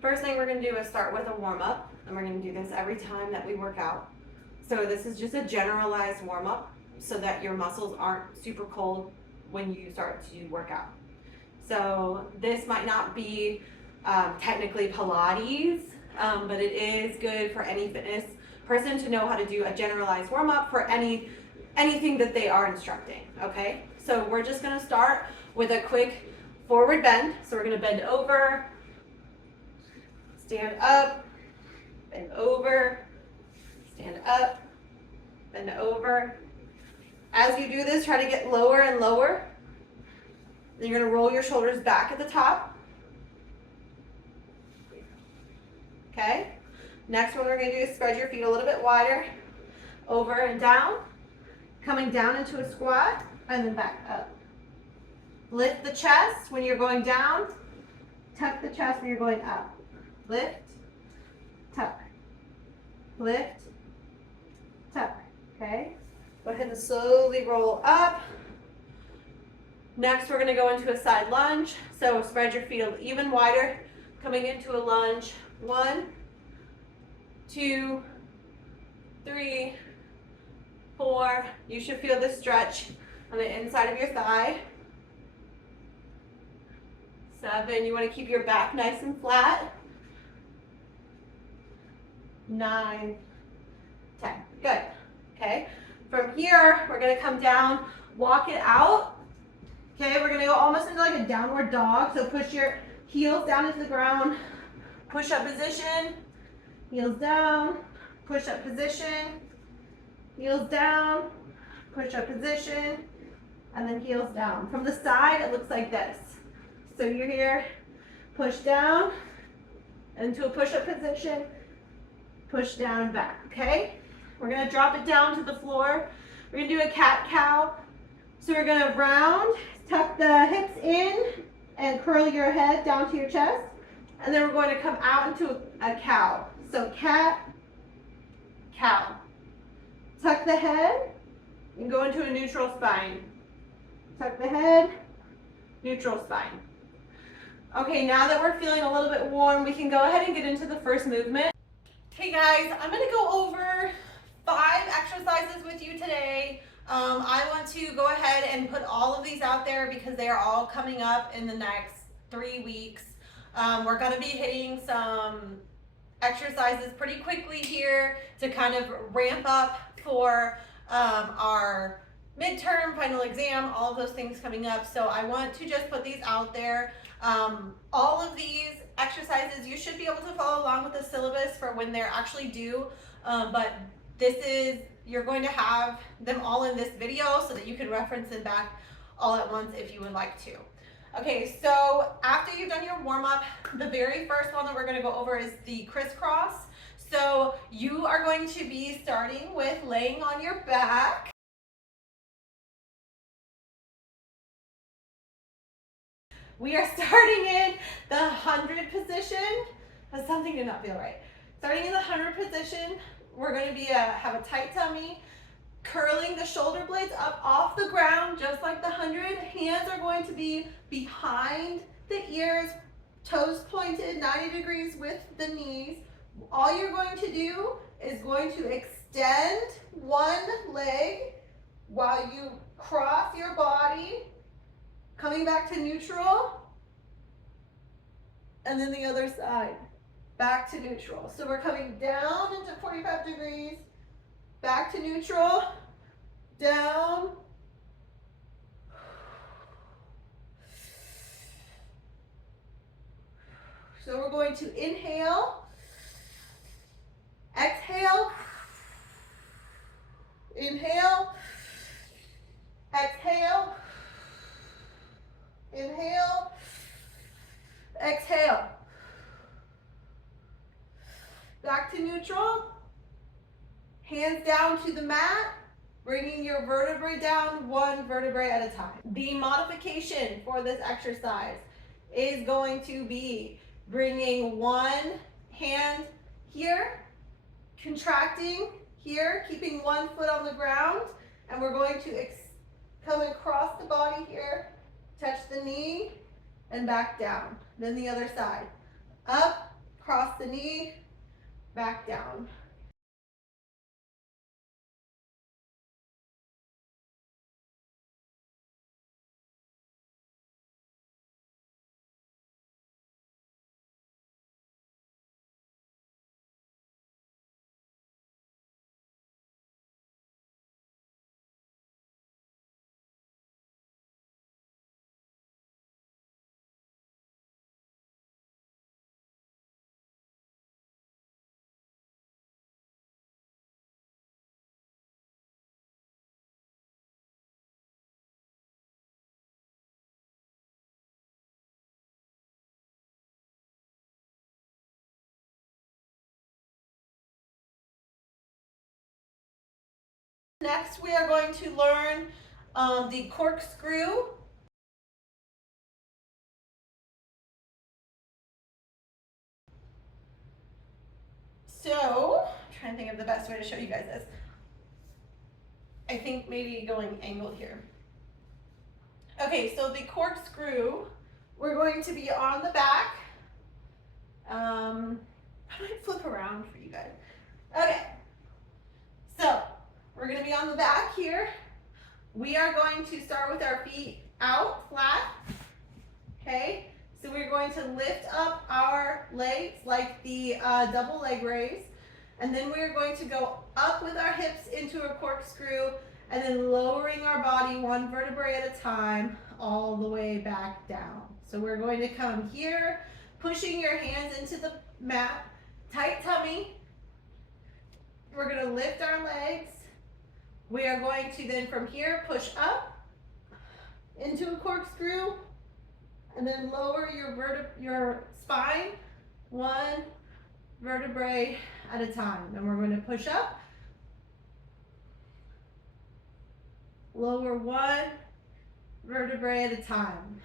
First thing we're gonna do is start with a warm-up, and we're gonna do this every time that we work out. So this is just a generalized warm-up so that your muscles aren't super cold when you start to work out. So this might not be technically Pilates, but it is good for any fitness person to know how to do a generalized warm-up for anything that they are instructing, okay? So we're just gonna start with a quick forward bend. So we're gonna bend over, stand up, bend over, stand up, bend over. As you do this, try to get lower and lower. Then you're gonna roll your shoulders back at the top. Okay? Next one we're gonna do is spread your feet a little bit wider, over and down, coming down into a squat, and then back up. Lift the chest when you're going down, tuck the chest when you're going up. Lift, tuck, lift, tuck, okay? Go ahead and slowly roll up. Next, we're gonna go into a side lunge. So spread your feet even wider, coming into a lunge. 1, 2, 3, 4. You should feel the stretch on the inside of your thigh. 7, you wanna keep your back nice and flat. 9, 10, good, okay? From here, we're gonna come down, walk it out. Okay, we're gonna go almost into like a downward dog. So push your heels down into the ground, push up position, heels down, push up position, heels down, push up position, and then heels down. From the side, it looks like this. So you're here, push down, into a push up position, push down and back, okay? We're gonna drop it down to the floor. We're gonna do a cat-cow. So we're gonna round, tuck the hips in, and curl your head down to your chest. And then we're going to come out into a cow. So cat, cow. Tuck the head, and go into a neutral spine. Tuck the head, neutral spine. Okay, now that we're feeling a little bit warm, we can go ahead and get into the first movement. Hey guys, I'm gonna go over 5 exercises with you today. I want to go ahead and put all of these out there because they are all coming up in the next 3 weeks. We're going to be hitting some exercises pretty quickly here to kind of ramp up for our midterm, final exam, all of those things coming up. So I want to just put these out there. All of these exercises, you should be able to follow along with the syllabus for when they're actually due, but you're going to have them all in this video so that you can reference them back all at once if you would like to. Okay, so after you've done your warm-up, the very first one that we're going to go over is the crisscross. So you are going to be starting with laying on your back. We are starting in the 100 position. Something did not feel right. Starting in the 100 position, we're going to be have a tight tummy, curling the shoulder blades up off the ground, just like the 100. Hands are going to be behind the ears, toes pointed 90 degrees with the knees. All you're going to do is going to extend one leg while you cross your body, coming back to neutral, and then the other side. Back to neutral. So we're coming down into 45 degrees, back to neutral, down, so we're going to inhale, exhale, inhale, exhale, inhale, exhale. Back to neutral, hands down to the mat, bringing your vertebrae down one vertebrae at a time. The modification for this exercise is going to be bringing one hand here, contracting here, keeping one foot on the ground, and we're going to come across the body here, touch the knee, and back down. Then the other side. Up, cross the knee, back down. Next, we are going to learn the corkscrew. So, I'm trying to think of the best way to show you guys this. I think maybe going angled here. Okay, so the corkscrew, we're going to be on the back. I might flip around for you guys. Okay, so we're going to be on the back here. We are going to start with our feet out flat. Okay, so we're going to lift up our legs like the double leg raise, and then we're going to go up with our hips into a corkscrew, and then lowering our body one vertebrae at a time all the way back down. So we're going to come here, pushing your hands into the mat, tight tummy. We're going to lift our legs. We are going to then from here push up into a corkscrew, and then lower your spine one vertebrae at a time. Then we're going to push up, lower one vertebrae at a time.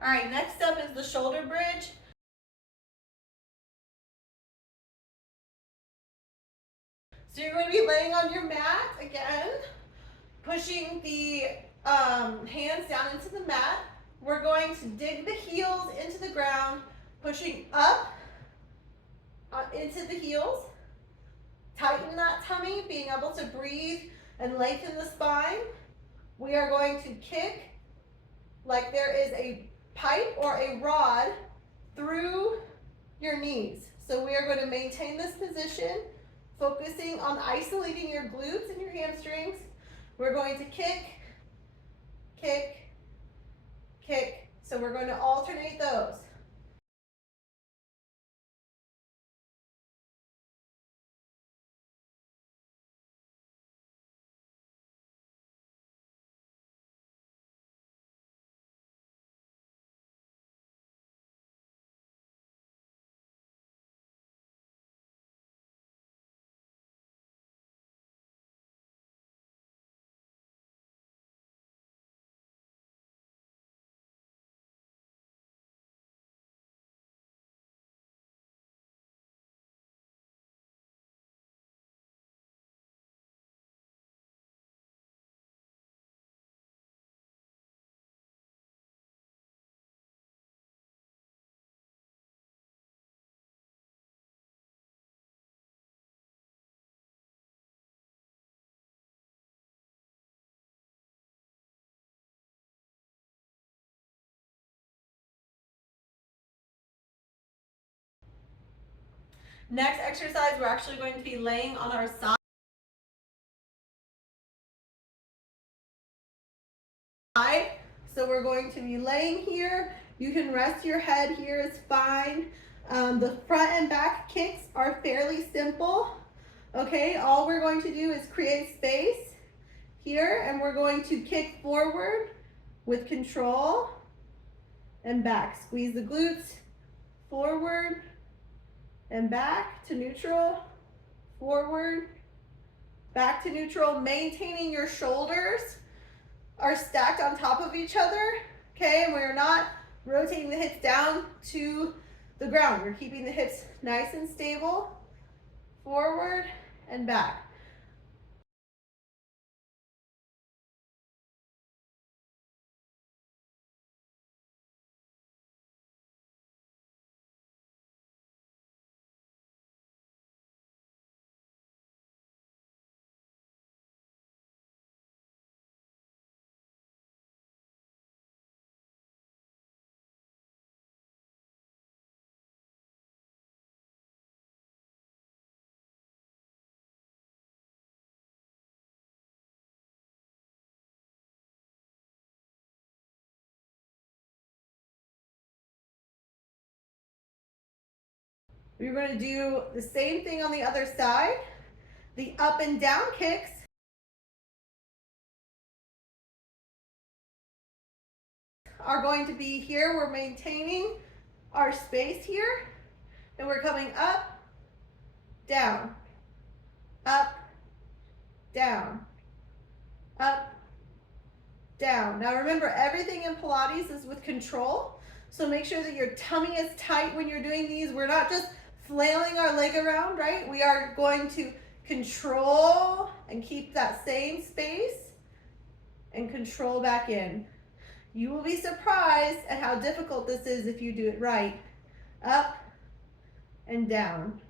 All right, next up is the shoulder bridge. So you're going to be laying on your mat again, pushing the hands down into the mat. We're going to dig the heels into the ground, pushing up into the heels. Tighten that tummy, being able to breathe and lengthen the spine. We are going to kick like there is a pipe or a rod through your knees. So we are going to maintain this position, focusing on isolating your glutes and your hamstrings. We're going to kick, kick, kick. So we're going to alternate those. Next exercise, we're actually going to be laying on our side. So we're going to be laying here. You can rest your head here, it's fine. The front and back kicks are fairly simple. Okay, all we're going to do is create space here, and we're going to kick forward with control and back. Squeeze the glutes, forward and back to neutral, forward, back to neutral, maintaining your shoulders are stacked on top of each other, okay? And we're not rotating the hips down to the ground. You're keeping the hips nice and stable, forward and back. We're going to do the same thing on the other side. The up and down kicks are going to be here. We're maintaining our space here, and we're coming up, down, up, down, up, down. Now remember, everything in Pilates is with control, so make sure that your tummy is tight when you're doing these. We're not just flailing our leg around, right? We are going to control and keep that same space and control back in. You will be surprised at how difficult this is if you do it right. Up and down.